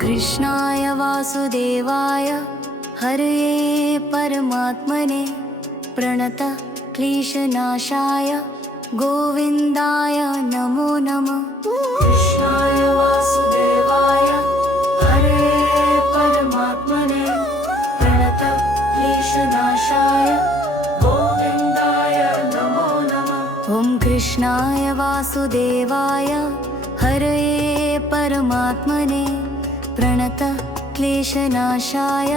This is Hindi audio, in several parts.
कृष्णाय वासुदेवाय हरये परमात्मने प्रणत क्लेशनाशाय गोविन्दाय नमो नमः। कृष्णाय वासुदेवाय हरये परमात्मने प्रणत क्लेशनाशाय गोविन्दाय नमो नमः। ॐ कृष्णाय वासुदेवाय हरये परमात्मने प्रणत क्लेशनाशाय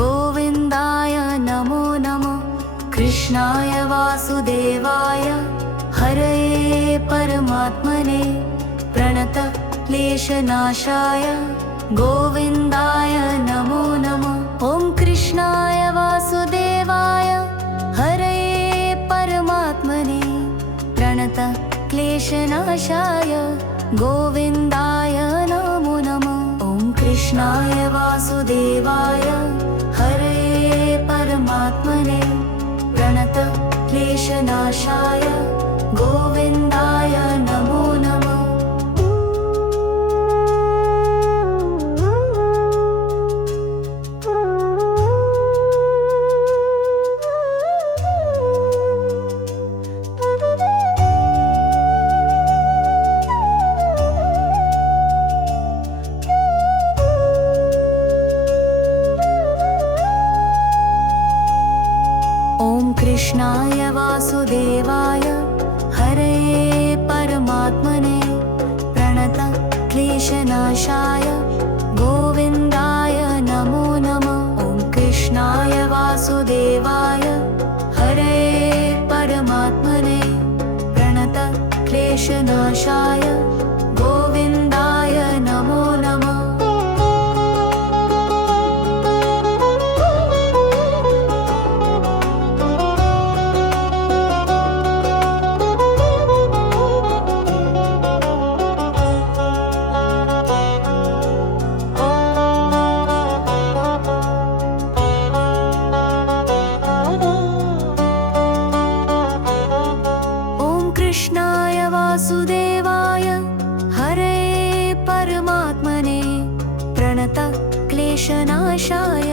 गोविन्दाय नमो नमः। कृष्णाय वासुदेवाय हरये परमात्मने प्रणत क्लेशनाशाय गोविन्दाय नमो नमः। ॐ कृष्णाय वासुदेवाय हरये परमात्मने प्रणत क्लेशनाशाय गोविन्दाय नमो नमः। ॐ कृष्णाय वासुदेवाय हरये परमात्मने प्रणत क्लेशनाशाय गोविन्दाय नमो नमः। कृष्णाय वासुदेवाय हरये परमात्मने प्रणत क्लेशनाशाय गोविन्दाय नमो नमः। ॐ कृष्णाय वासुदेवाय हरये परमात्मने प्रणत क्लेशनाशाय गोविन्दाय नमो नमः। कृष्णाय वासुदेवाय हरये परमात्मने प्रणत क्लेशनाशाय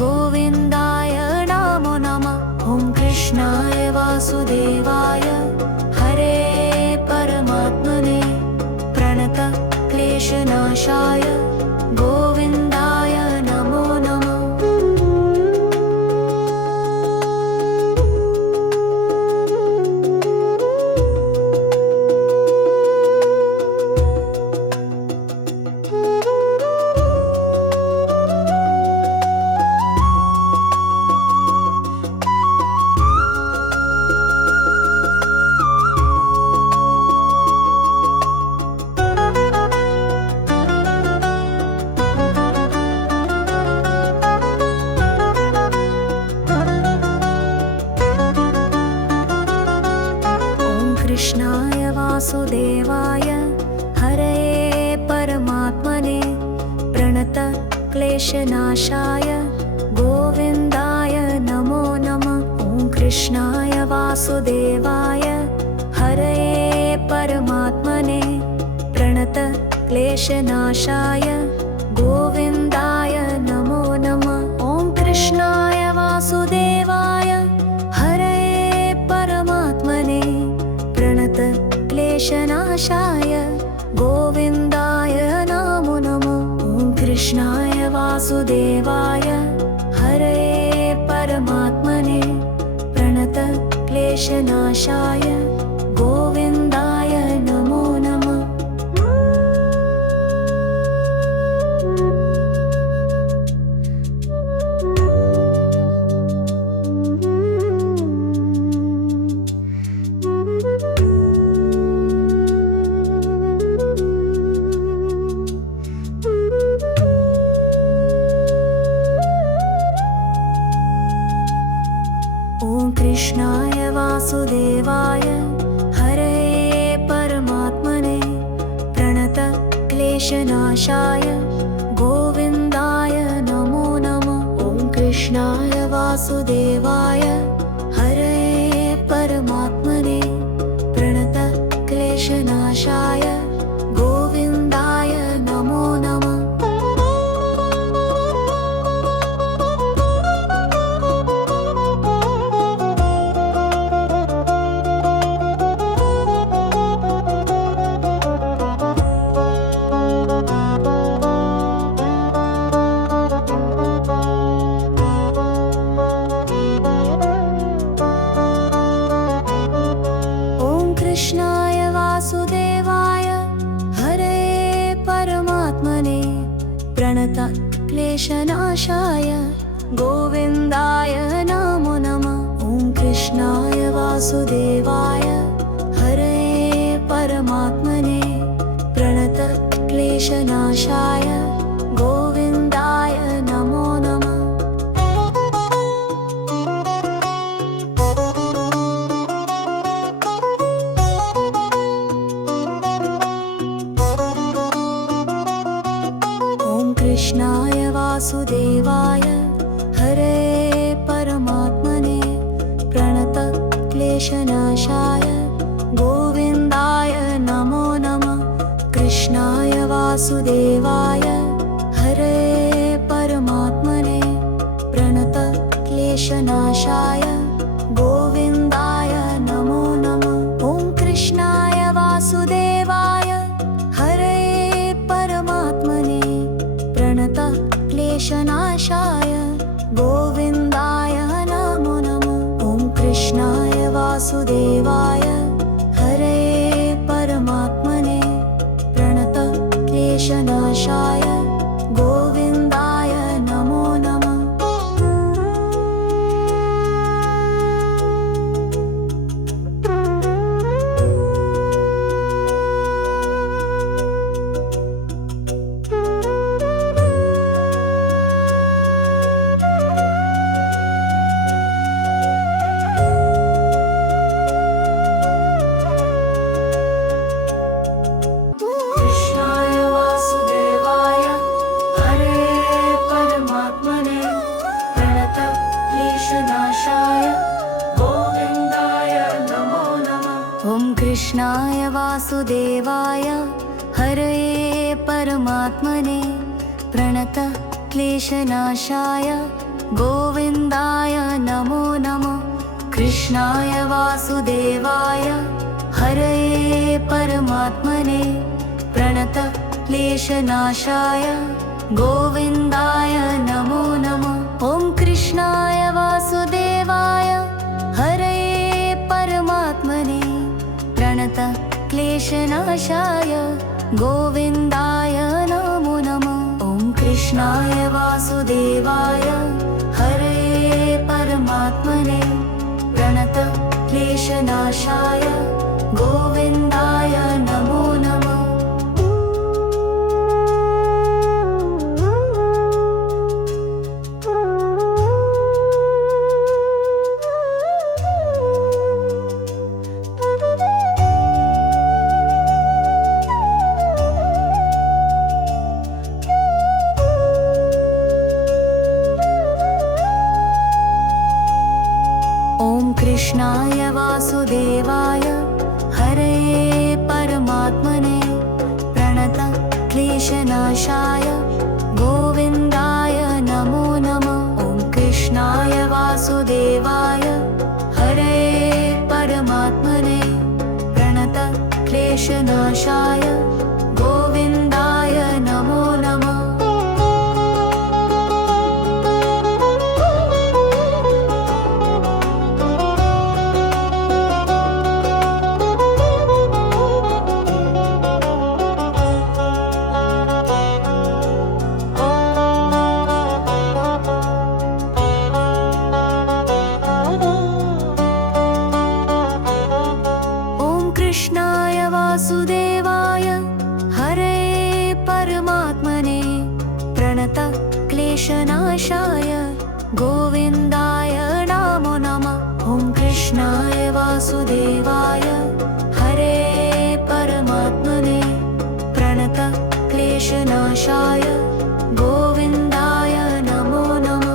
गोविन्दाय नमो नमः। ॐ कृष्णाय वासुदेवाय हरये परमात्मने प्रणत क्लेशनाशाय गोविन्दाय नमो नमः। कृष्णाय वासुदेवाय हरये परमात्मने प्रणत क्लेशनाशाय गोविन्दाय नमो नमः। ॐ कृष्णाय वासुदेवाय हरये परमात्मने प्रणत क्लेशनाशाय गोविन्दाय नमो नमः। ॐ कृष्णाय वासुदेवाय हरये परमात्मने प्रणत क्लेशनाशाय गोविन्दाय नमो नमः। ॐ कृष्णाय वासुदेवाय हरये परमात्मने प्रणत क्लेशनाशाय गोविन्दाय नमो नमः। कृष्णाय वासुदेवाय हरये परमात्मने प्रणत क्लेशनाशाय गोविन्दाय नमो नमः। ॐ कृष्णाय वासुदेवाय हरये परमात्मने प्रणत क्लेशनाशाय गोविन्दाय नमो नमः। क्लेशनाशाय गोविन्दाय नमो नमः। ॐ कृष्णाय वासुदेवाय हरये परमात्मने प्रणतक्लेशनाशाय गोविन्दाय नमो नमः। ॐ कृष्णाय वासुदेवाय हरये परमात्मने प्रणतक्लेशनाशाय गोविन्दाय नमो नमः। कृष्णाय वासुदेवाय हरये परमात्मने प्रणतक्लेशनाशाय गोविन्दाय नमो नमः। ॐ कृष्णाय वासुदेवाय हरये परमात्मने प्रणतक्लेशनाशाय गोविन्दाय नमो नमः। ॐ कृष्णाय वासुदेवाय हरये परमात्मने प्रणतक्लेशनाशाय गोविन्दाय नमो नमः। कृष्णाय वासुदेवाय हरये परमात्मने प्रणतक्लेशनाशाय गोविन्दाय नमो नमः। ॐ कृष्णाय वासुदेवाय हरये परमात्मने प्रणतक्लेशनाशाय गोविन्दाय नमो नमः। कृष्णाय वासुदेवाय हरये परमात्मने प्रणतक्लेशनाशाय गोविन्दाय नमो नमः। ॐ कृष्णाय वासुदेवाय हरये परमात्मने प्रणतक्लेशनाशाय गोविन्दाय नमो नमः। ॐ कृष्णाय वासुदेवाय हरये परमात्मने प्रणतक्लेशनाशाय गोविन्दाय नमो नमः। ॐ कृष्णाय वासुदेवाय हरये परमात्मने प्रणतक्लेशनाशाय गोविन्दाय नमो नमः। ॐ कृष्णाय वासुदेवाय हरये परमात्मने प्रणतक्लेशनाशाय गोविन्दाय नमो नमः। कृष्णाय वासुदेवाय हरये परमात्मने प्रणतक्लेशनाशाय गोविन्दाय नमो नमः। ॐ कृष्णाय वासुदेवाय हरये परमात्मने प्रणतक्लेशनाशाय गोविन्दाय नमो नमः।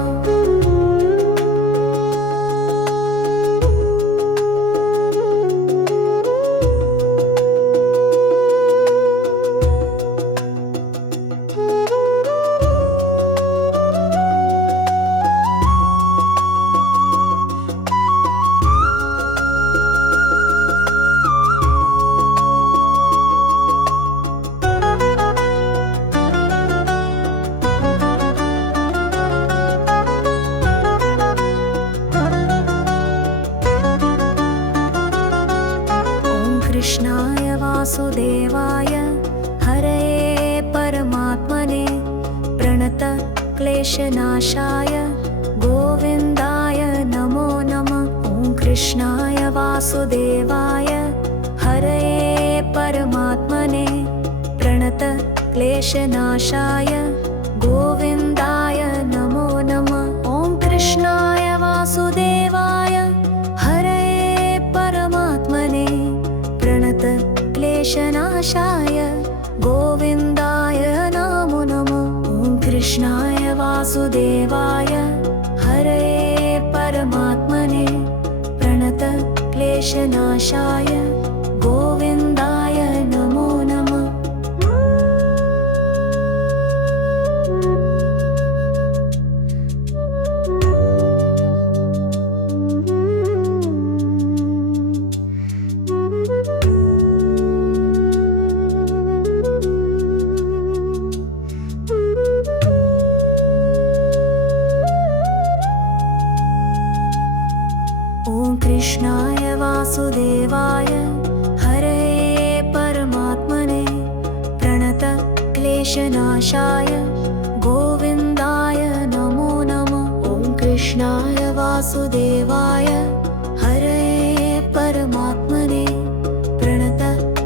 कृष्णाय वासुदेवाय हरये परमात्मने प्रणतक्लेशनाशाय क्लेशनाशाय गोविन्दाय नमो नमः। ॐ कृष्णाय वासुदेवाय हरये परमात्मने प्रणत क्लेशनाशाय गोविन्दाय नमो नमः। ॐ कृष्णाय वासुदेवाय हरये परमात्मने प्रणत क्लेशनाशाय गोविन्दाय नमो नमः। ॐ कृष्णाय वासुदेवाय हरये परमात्मने प्रणत क्लेशनाशाय गोविन्दाय नमो नमः। ॐ कृष्णाय वासुदेवाय हरये परमात्मने प्रणत क्लेशनाशाय गोविन्दाय नमो नमः। ॐ कृष्णाय वासुदेवाय हरये परमात्मने प्रणत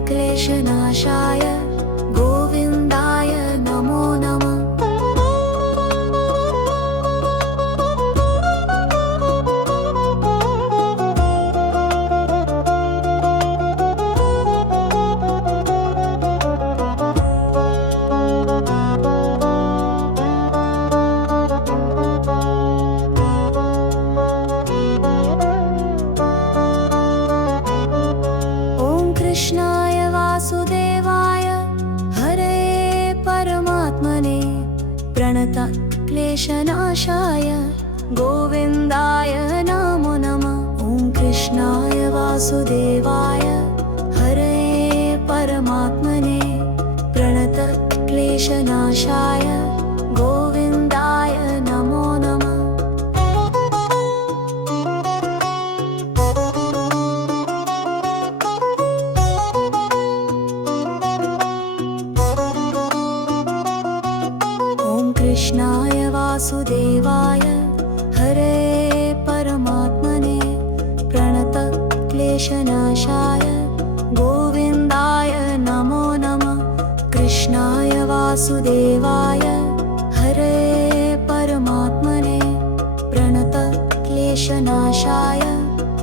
क्लेशनाशाय गोविन्दाय नमो नमः। ॐ कृष्णाय वासुदेवाय हरये परमात्मने प्रणत क्लेशनाशाय गोविन्दाय नमो नमः। ॐ कृष्णाय वासुदेवाय हरये परमात्मने प्रणत क्लेशनाशाय गोविन्दाय नमो नमः। ॐ कृष्णाय वासुदेवाय हरये परमात्मने प्रणत क्लेशनाशाय गोविन्दाय नमो नमः। कृष्णाय वासुदेवाय हरये परमात्मने प्रणत क्लेशनाशाय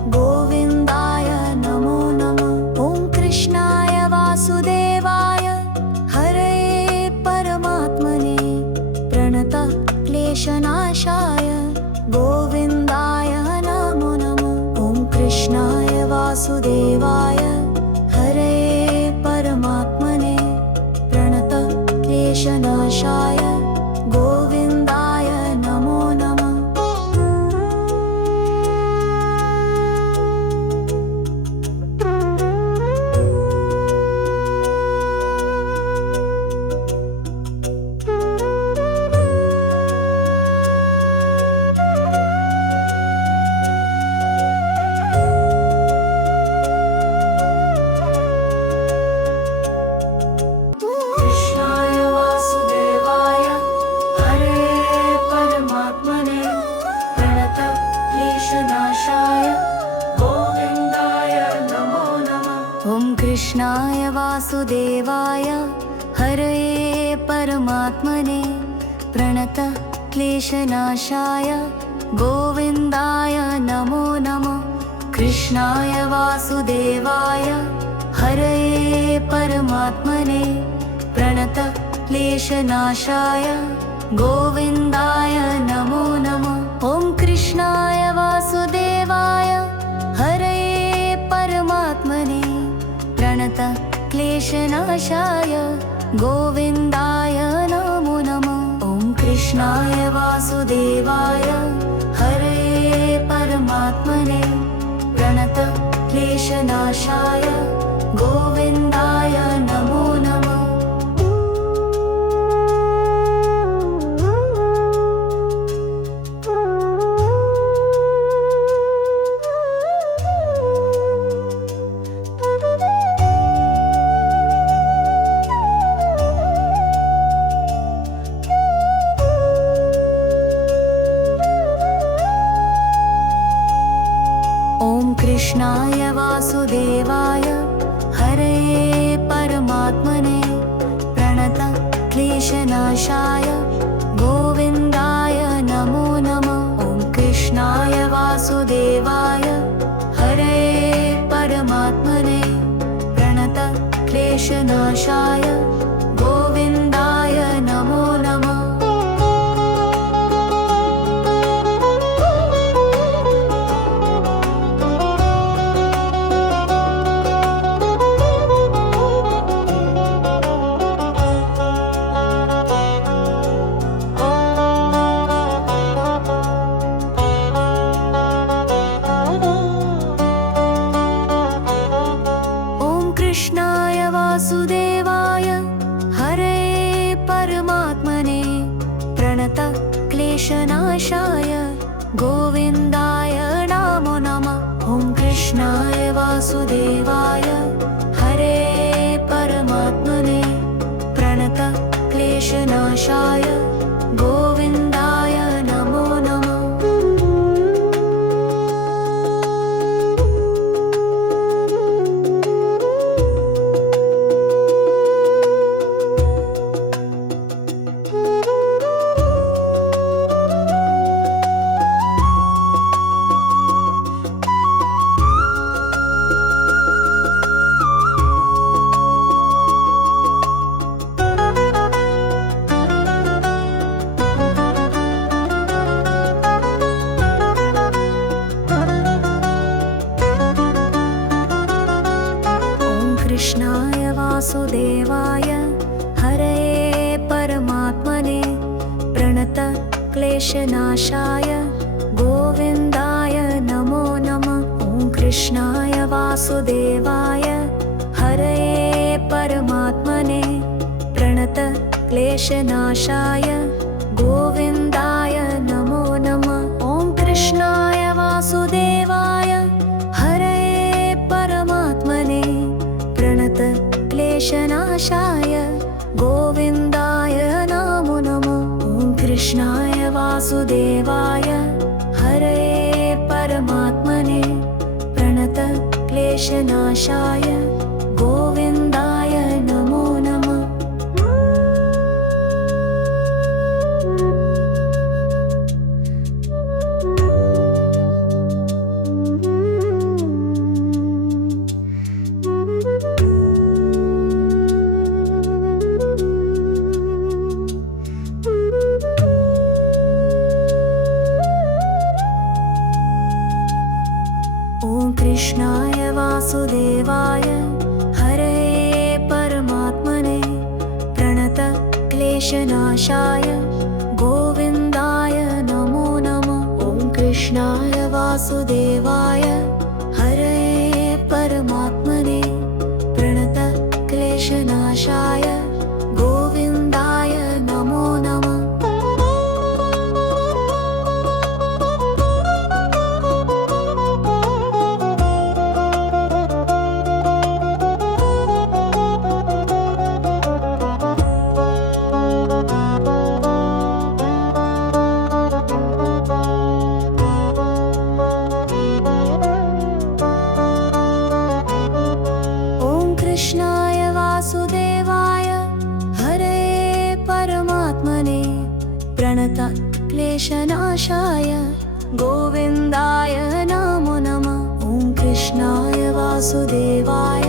गोविन्दाय नमो नमः। ॐ कृष्णाय वासुदेवाय हरये परमात्मने प्रणत क्लेशनाशाय गोविन्दाय नमो नमः। ॐ कृष्णाय वासुदेवाय हरये परमात्मने प्रणत क्लेशनाशाय गोविन्दाय नमो नमः। कृष्णाय वासुदेवाय हरये परमात्मने प्रणत क्लेशनाशाय गोविन्दाय नमो नमः। ॐ कृष्णाय वासुदेवाय हरये परमात्मने प्रणत क्लेशनाशाय गोविन्दाय नमो नमः। कृष्णाय वासुदेवाय हरये परमात्मने प्रणत क्लेशनाशाय गोविन्दाय नमो नमः। ॐ कृष्णाय वासुदेवाय हरये परमात्मने प्रणत क्लेशनाशाय गोविन्दाय नमो नमः। ॐ कृष्णाय वासुदेवाय हरये परमात्मने प्रणत क्लेशनाशाय गोविन्दाय नमो नमः। क्लेशनाशाय गोविन्दाय नमो नमः। कृष्णाय वासुदेवाय हरे परमात्मने प्रणत क्लेशनाशाय गोविन्दाय नमो नमः। ॐ कृष्णाय वासुदेवाय हरे परमात्मने प्रणत क्लेशनाशाय गोविन्दाय नमो नमः। कृष्णाय वासुदेवाय हरे परमात्मने प्रणत क्लेशनाशाय गोविन्दाय नमो नमः। ॐ कृष्णाय वासुदेवाय हरे परमात्मने प्रणत क्लेशनाशाय गोविन्दाय नमो नमः। ॐ कृष्णाय वासुदेवाय हरे परमात्मने प्रणत क्लेशनाशाय गोविन्दाय नमो नमः। ॐ कृष्णाय वासुदेवाय हरे परमात्मने प्रणत क्लेशनाशाय गोविन्दाय नमो नमः। ॐ कृष्णाय वासुदेवाय हरे परमात्मने प्रणत क्लेशनाशाय गोविन्दाय नमो नमः। ॐ कृष्णाय वासुदेवाय हरे परमात्मने प्रणत क्लेशनाशाय गोविन्दाय नमो नमः। कृष्णाय वासुदेवाय हरे परमात्मने प्रणत क्लेशनाशाय गोविन्दाय नमो नमः। ॐ कृष्णाय वासुदेवाय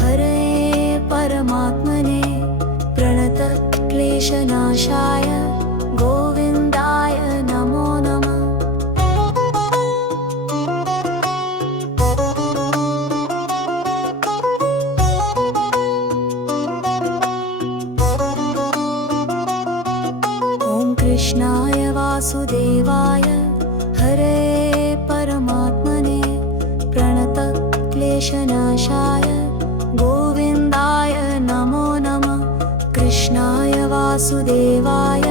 हरे परमात्मने प्रणत क्लेशनाशाय गोविन्दाय नमो नमः। कृष्णाय वासुदेवाय हरे परमात्मने प्रणत क्लेशनाशाय गोविन्दाय नमो नमः। कृष्णाय वासुदेवाय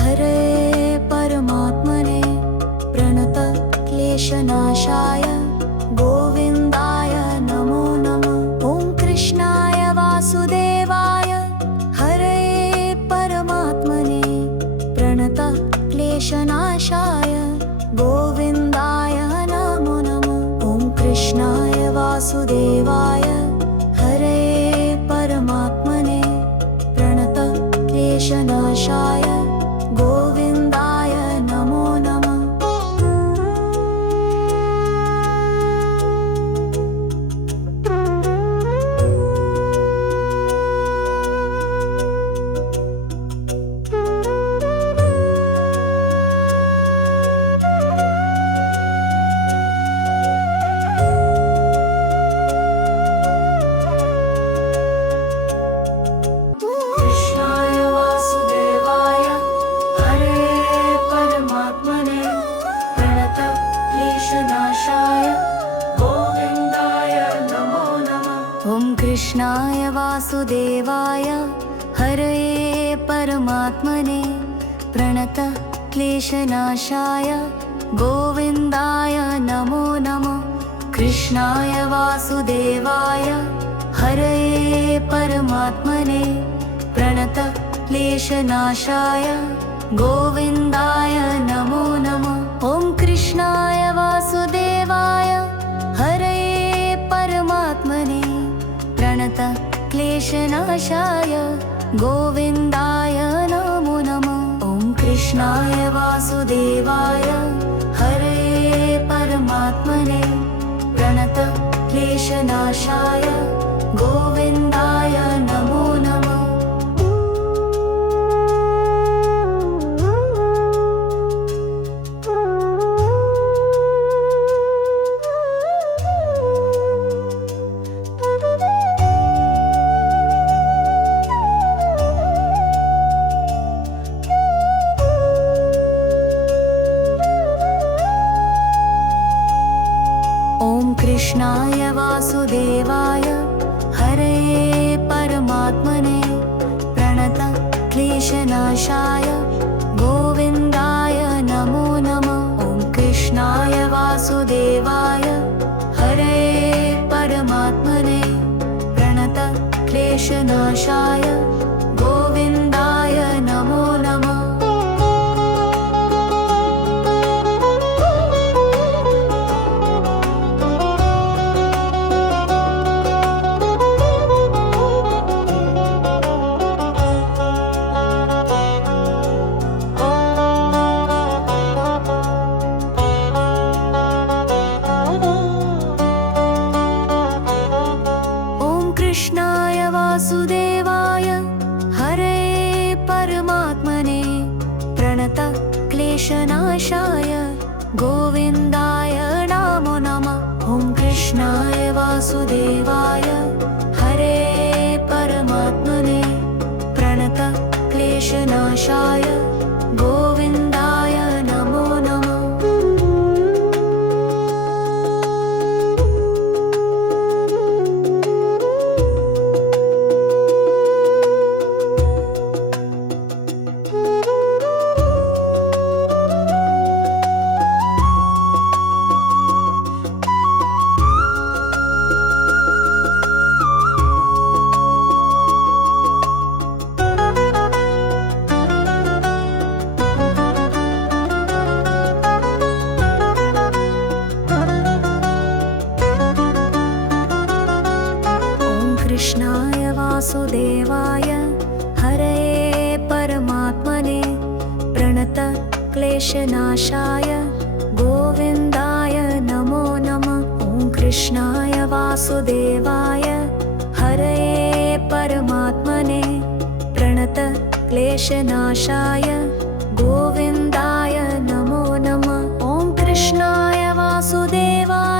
हरे परमात्मने प्रणत क्लेशनाशाय गोविन्दाय नमो नमः। ॐ कृष्णाय वासुदेवाय हरे परमात्मने प्रणत क्लेशनाशाय गोविन्दाय नमो नमः। ॐ कृष्णाय वासुदेवाय हरे परमात्मने प्रणत क्लेशनाशाय वासुदेवाय हरये परमात्मने प्रणत क्लेशनाशाय गोविन्दाय नमो नमः। कृष्णाय वासुदेवाय हरये परमात्मने प्रणत क्लेशनाशाय गोविन्दाय नमो नमः। ॐ कृष्णाय वासुदेवाय हरये परमात्मने प्रणत क्लेशनाशाय गोविन्दाय नमो नमः। ॐ कृष्णाय वासुदेवाय हरये परमात्मने प्रणत क्लेशनाशाय गोविन्दाय नमो नमः। कृष्णाय वासुदेवाय हरये परमात्मने प्रणत क्लेशनाशाय गोविन्दाय नमो नमः। ॐ कृष्णाय वासुदेवाय हरये परमात्मने प्रणत क्लेशनाशाय गोविन्दाय नमो नमः। कृष्णाय वासुदेवाय हरये परमात्मने प्रणत क्लेशनाशाय गोविन्दाय नमो नमः। ॐ कृष्णाय वासुदेवाय हरये परमात्मने प्रणत क्लेशनाशाय गोविन्दाय नमो नमः। कृष्णाय वासुदेवाय हरये परमात्मने प्रणत क्लेशनाशाय गोविन्दाय नमो नमः। ॐ कृष्णाय वासुदेवाय हरये परमात्मने प्रणत क्लेशनाशाय गोविन्दाय नमो नमः। ॐ कृष्णाय वासुदेवाय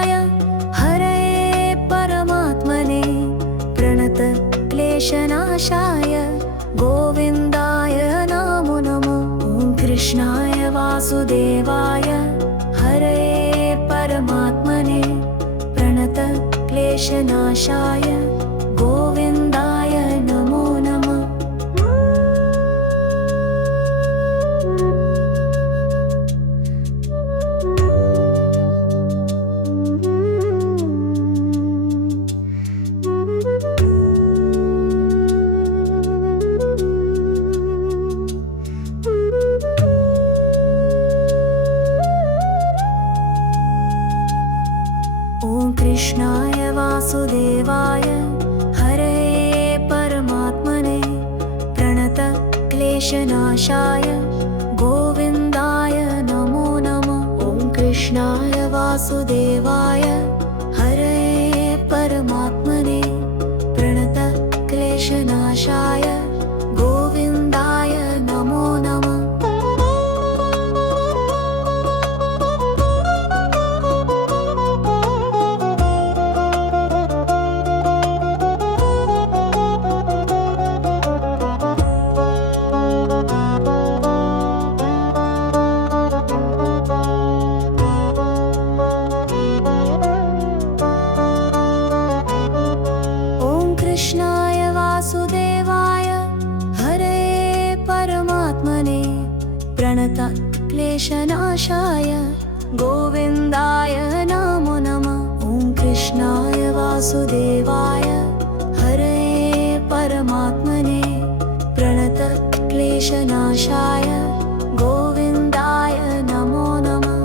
हरये परमात्मने प्रणत क्लेशनाशाय गोविन्दाय नमो नमः। ॐ कृष्णाय वासुदेवाय हरये परमात्मने प्रणत क्लेशनाशाय गोविन्दाय नमो नमः। ॐ कृष्णाय वासुदेवाय हरये परमात्मने प्रणत क्लेशनाशाय गोविन्दाय नमो नमः। ॐ कृष्णाय वासुदेवाय हरये परमात्मने प्रणत क्लेशनाशाय गोविन्दाय नमो नमः। कृष्णाय प्रणतक्लेशनाशाय गोविन्दाय नमो नमः। ॐ कृष्णाय वासुदेवाय हरे परमात्मने प्रणतक्लेशनाशाय गोविन्दाय नमो नमः।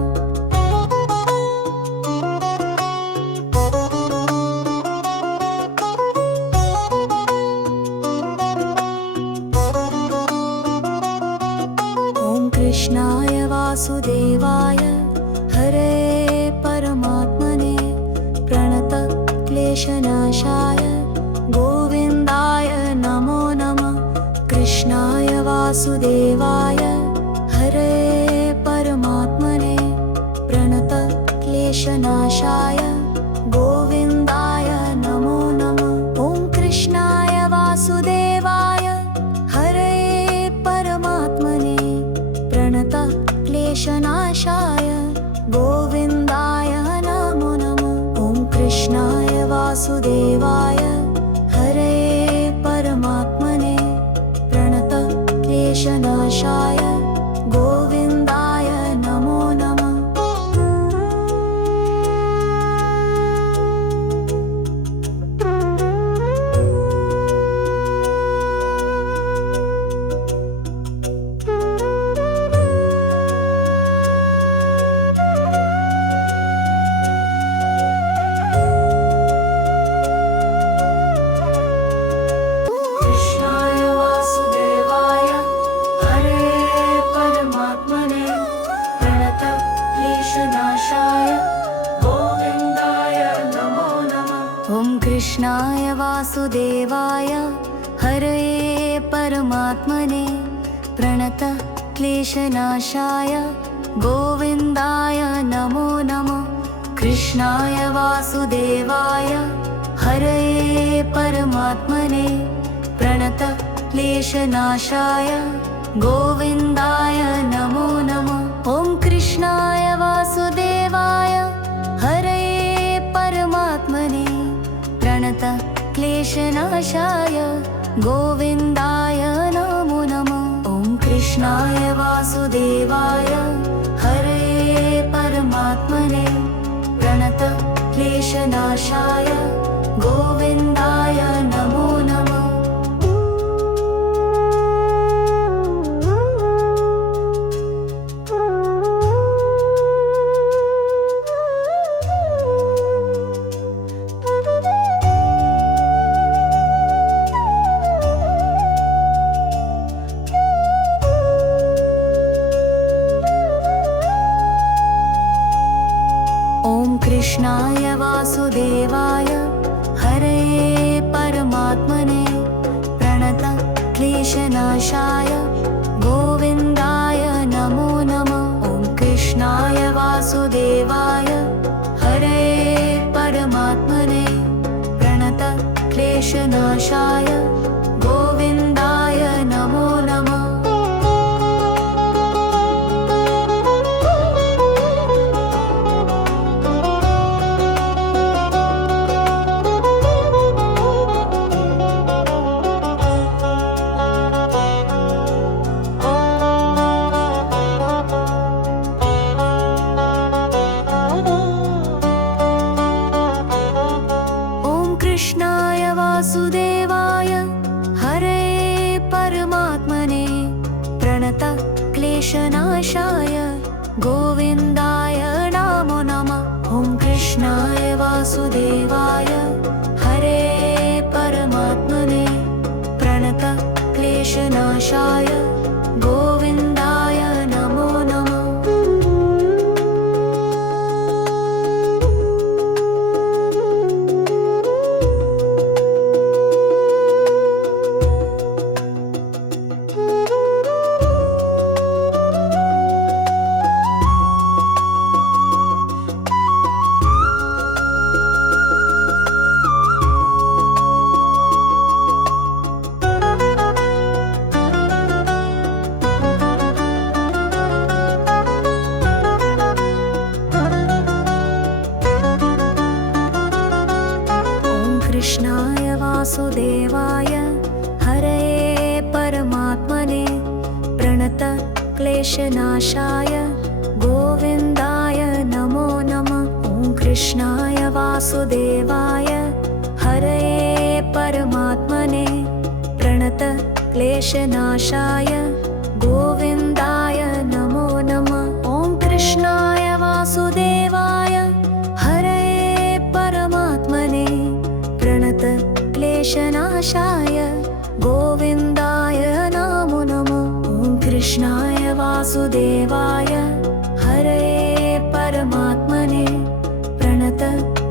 कृष्णाय वासुदेवाय हरे परमात्मने प्रणतक्लेशनाशाय गोविन्दाय नमो नमः। कृष्णाय वासुदेवाय हरे परमात्मने प्रणतक्लेशनाशाय गोविन्दाय नमो नमः। ॐ कृष्णाय वासुदेवाय हरे परमात्मने प्रणतक्लेशनाशाय गोविन्दाय नमो नमः। ॐ कृष्णाय वासुदेवाय हरे परमात्मने प्रणतक्लेशनाशाय गोविन्दाय नमो नमः। कृष्णाय वासुदेवाय हरे परमात्मने प्रणतक्लेशनाशाय गोविन्दाय नमो नमः। कृष्णाय वासुदेवाय हरे परमात्मने प्रणतक्लेशनाशाय गोविन्दाय नमो नमः। ॐ कृष्णाय वासुदेवाय हरे परमात्मने प्रणतक्लेशनाशाय गोविन्दाय नमो नमः। ॐ कृष्णाय वासुदेवाय हरे परमात्मने प्रणतक्लेशनाशाय गोविन्दाय नमो नमः। कृष्णाय वासुदेवाय हरे परमात्मने प्रणतक्लेशनाशाय गोविन्दाय नमो नमः। ॐ कृष्णाय वासुदेवाय हरे परमात्मने प्रणतक्लेशनाशाय गोविन्दाय नमो नमः। क्लेशनाशाय गोविन्दाय नमो नमः। ॐ कृष्णाय वासुदेवाय हरये परमात्मने प्रणत क्लेशनाशाय गोविन्दाय नमो नमः। ॐ कृष्णाय वासुदेवाय हरये परमात्मने प्रणत क्लेशनाशाय गोविन्दाय नमो नमः। ॐ कृष्णाय वासुदेवाय हरये परमात्मने प्रणत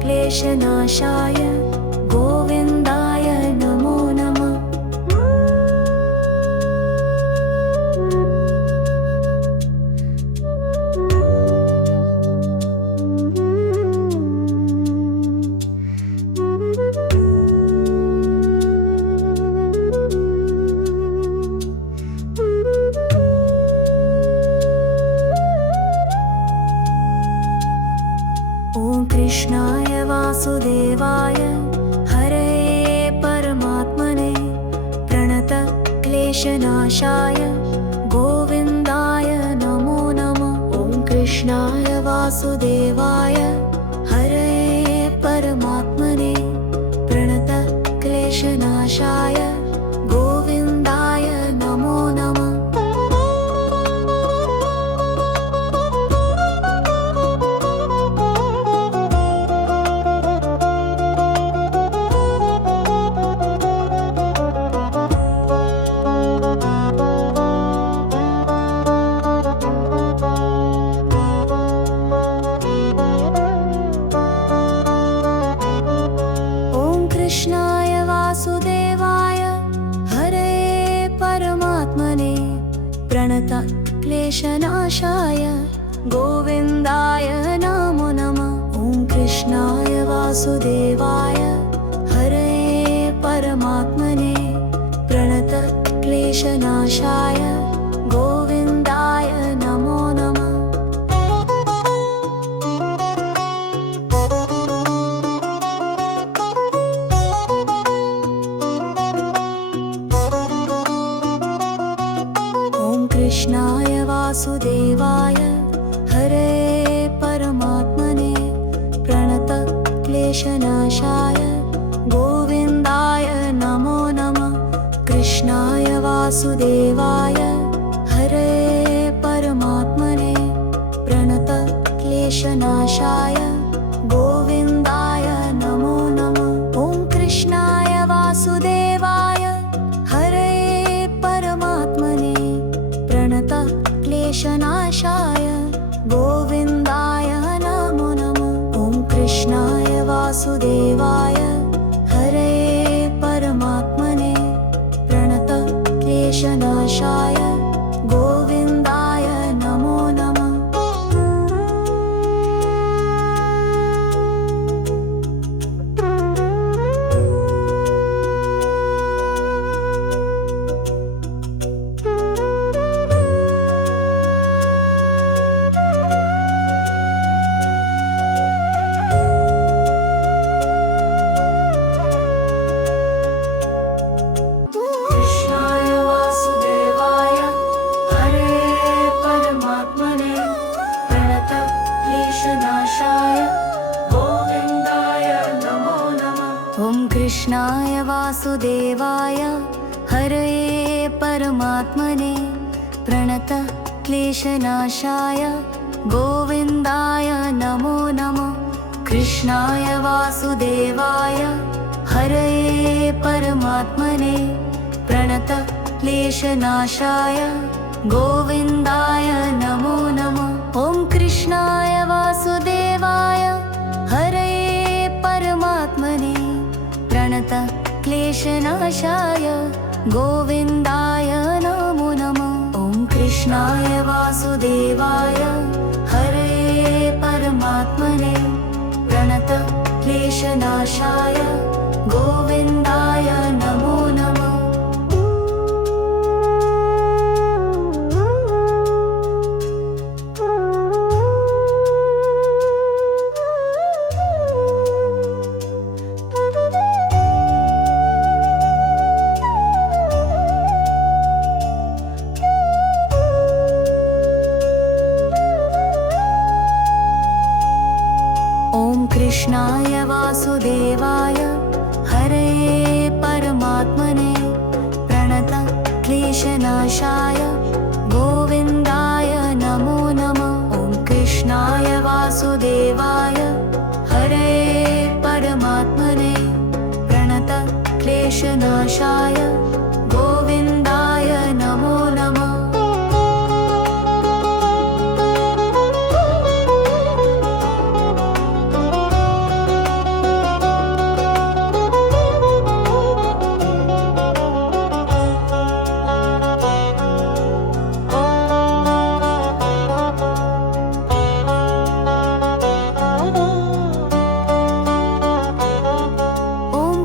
क्लेशनाशाय गोविन्दाय नमो नमः। ॐ कृष्णाय वासुदेवाय हरये परमात्मने प्रणत क्लेशनाशाय गोविन्दाय नमो नमः। ॐ कृष्णाय वासुदेवाय हरये परमात्मने प्रणत क्लेशनाशाय गोविन्दाय नमो नमः। कृष्णाय वासुदेवाय हरये परमात्मने प्रणत क्लेशनाशाय गोविन्दाय नमो नमः। ॐ कृष्णाय वासुदेवाय हरये परमात्मने प्रणत क्लेशनाशाय गोविन्दाय नमो नमः। कृष्णाय वासुदेवाय हरये परमात्मने प्रणत क्लेशनाशाय गोविन्दाय नमो नमः। कृष्णाय वासुदेवाय हरये परमात्मने प्रणत क्लेशनाशाय गोविन्दाय नमो नमः। ॐ कृष्णाय वासुदेवाय हरये परमात्मने प्रणत क्लेशनाशाय गोविन्दाय नमो नमः। ॐ कृष्णाय वासुदेवाय हरये परमात्मने प्रणत क्लेशनाशाय गोविन्दाय नमो नमः। कृष्णाय वासुदेवाय हरये परमात्मने प्रणत क्लेशनाशाय गोविन्दाय नमो नमः। कृष्णाय वासुदेवाय हरये परमात्मने प्रणत क्लेशनाशाय गोविन्दाय नमो नमः। ॐ कृष्णाय वासुदेवाय हरये परमात्मने प्रणत क्लेशनाशाय गोविन्दाय नमो नमः। ॐ कृष्णाय वासुदेवाय हरये परमात्मने प्रणत क्लेशनाशाय गोविन्दाय नमो नमः। क्लेशनाशाय गोविन्दाय नमो नमः। ॐ कृष्णाय वासुदेवाय हरे परमात्मने प्रणतक्लेशनाशाय गोविन्दाय नमो नमः।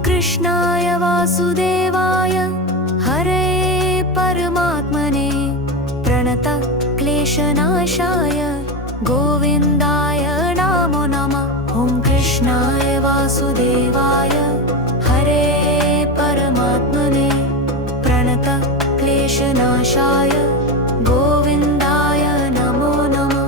कृष्णाय वासुदेवाय हरे परमात्मने प्रणतक्लेशनाशाय गोविन्दाय नमो नमः। ॐ कृष्णाय वासुदेवाय हरे परमात्मने प्रणतक्लेशनाशाय गोविन्दाय नमो नमः।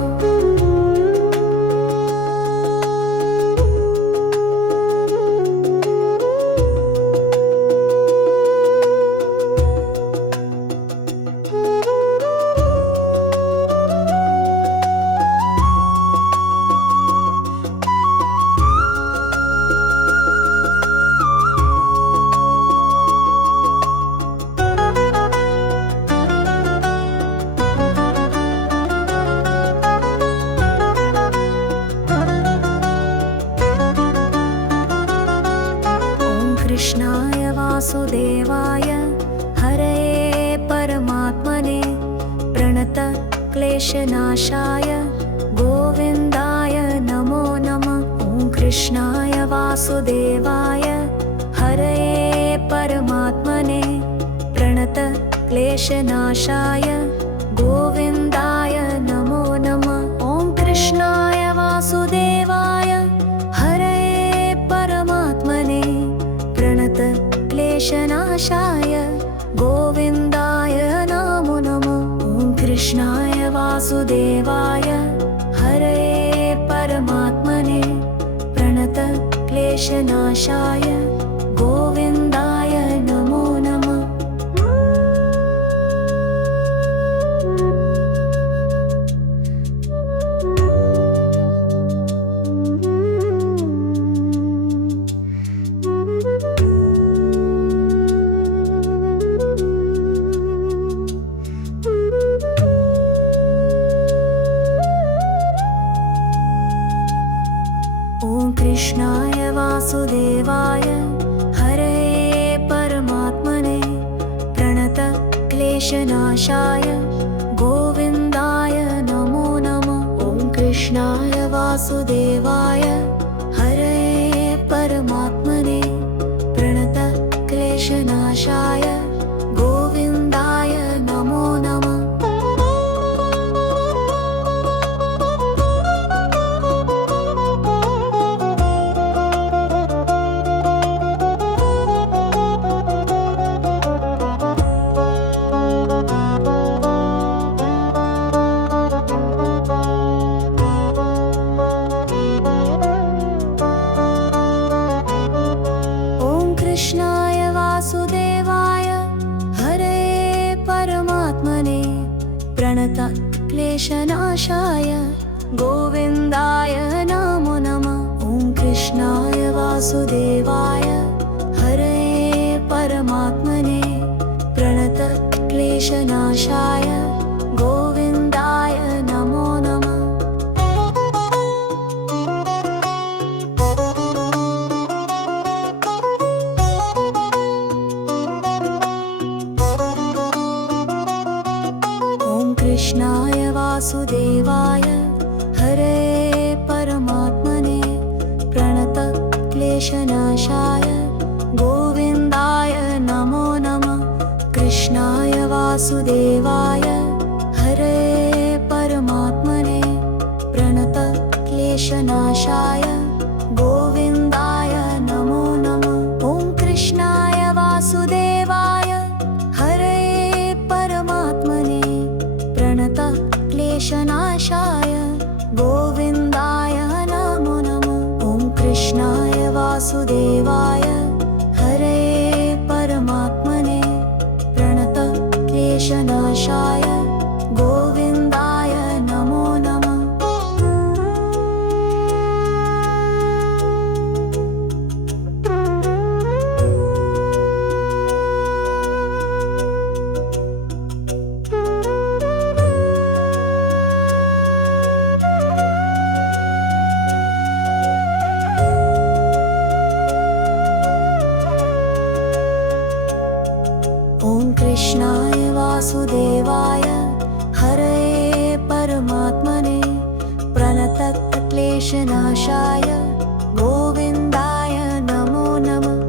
कृष्णाय वासुदेवाय हरे परमात्मने प्रणतक्लेशनाशाय गोविन्दाय नमो नमः। ॐ कृष्णाय वासुदेवाय हरे परमात्मने प्रणतक्लेशनाशाय गोविन्दाय नमो नमः। ॐ कृष्णाय वासुदेवाय हरे परमात्मने प्रणतक्लेशनाशाय गोविन्दाय नमो नमः। ॐ कृष्णाय वासुदेवाय हरे परमात्मने प्रणतक्लेशनाशाय गोविन्दाय नमो नमः। कृष्णाय वासुदेवाय हरे परमात्मने प्रणतक्लेशनाशाय गोविन्दाय नमो नमः। ॐ कृष्णाय वासुदेवाय हरे परमात्मने प्रणतक्लेशनाशाय गोविन्दाय नमो नमः। कृष्णाय वासुदेवाय हरे परमात्मने प्रणतक्लेशनाशाय गोविन्दाय नमो नमः। ॐ कृष्णाय वासुदेवाय हरे परमात्मने प्रणतक्लेशनाशाय गोविन्दाय नमो नमः। कृष्णाय वासुदेवाय हरे परमात्मने प्रणतक्लेशनाशाय गोविन्दाय नमो नमः। कृष्णाय वासुदेवाय हरे परमात्मने प्रणतक्लेशनाशाय गोविन्दाय नमो नमः। ॐ कृष्णाय वासुदेवाय हरे परमात्मने प्रणतक्लेशनाशाय गोविन्दाय नमो नमः। ॐ कृष्णाय वासुदेवाय हरे परमात्मने प्रणतक्लेशनाशाय विषनाशाय गोविन्दाय नमो नमः। ॐ कृष्णाय वासुदेवाय